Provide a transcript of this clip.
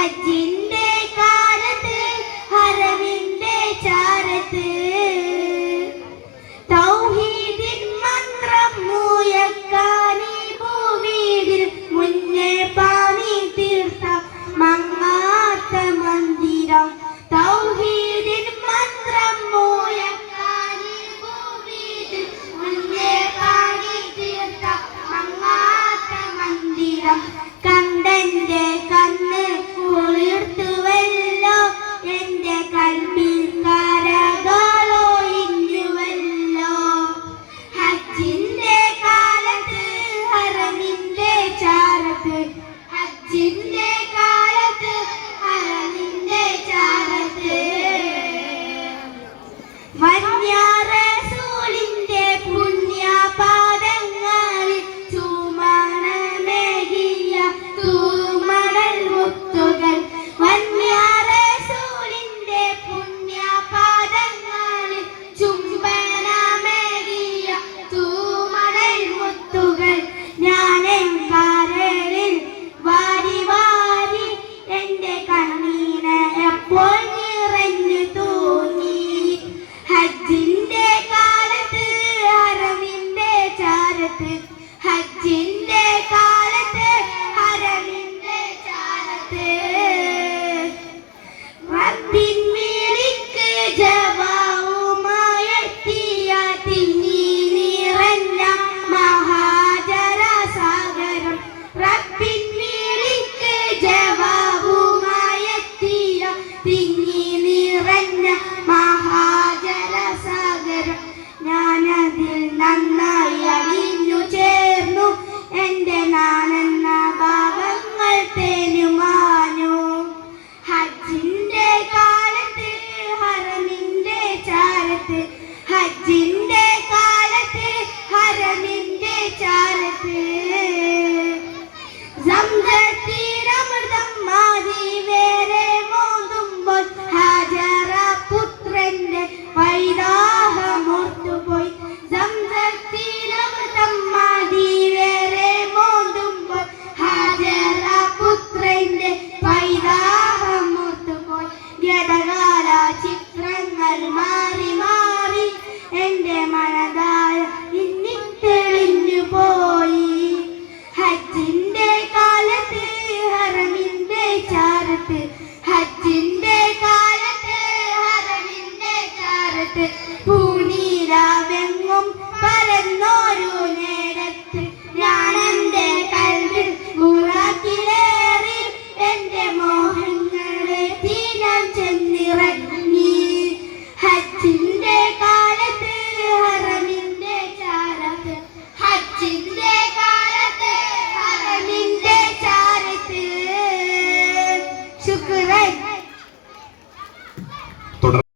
ഹജ്ജിന്റെ കാലത്ത് ഹറമിന്റെ ചാരത്ത് തൗഹീദിൻ മന്ത്രം മുഴക്കാനീ ഭൂമിയിൽ മുന്നേ പാണി തീർത്ത മങ്ങാത്ത മന്ദിരം. തൗഹീദിൻ മന്ത്രം മുഴക്കാനീ ഭൂമിയിൽ മുന്നേ പാണി തീർത്ത മങ്ങാത്ത മന്ദിരം. കണ്ടെന്റെ കണ്ണ് കുളിർത്തുവല്ലോ, എന്റെ കൽബിൽ കരകളോ ഇന്നുവല്ലോ. ഹജ്ജിന്റെ കാലത്ത് ഹറമിന്റെ ചാരത്ത്, ഹജ്ജിന്റെ കാലത്ത് ഹറമിന്റെ ചാരത്ത് വന്യാറസൂലിന്റെ പുണ്യപാദങ്ങളിൽ ചുമണമേകിയ തൂമണൽ മുത്തുകൾ. വന്യാറസൂലിന്റെ പുണ്യപാദങ്ങളിൽ ചുംബനമേകിയ തൂമണൽ മുത്തുകൾ. ഞാനും കരളിൽ വാരി വാരി എന്റെ കണ്ണീന് എപ്പോൾ നിറഞ്ഞു തൂങ്ങി. ഹജ്ജിന്റെ കാലത്ത് ഹറമിന്റെ ചാരത്ത്, ഹജ്ജിന്റെ കാലത്ത് ഹറമിന്റെ ചാരത്ത്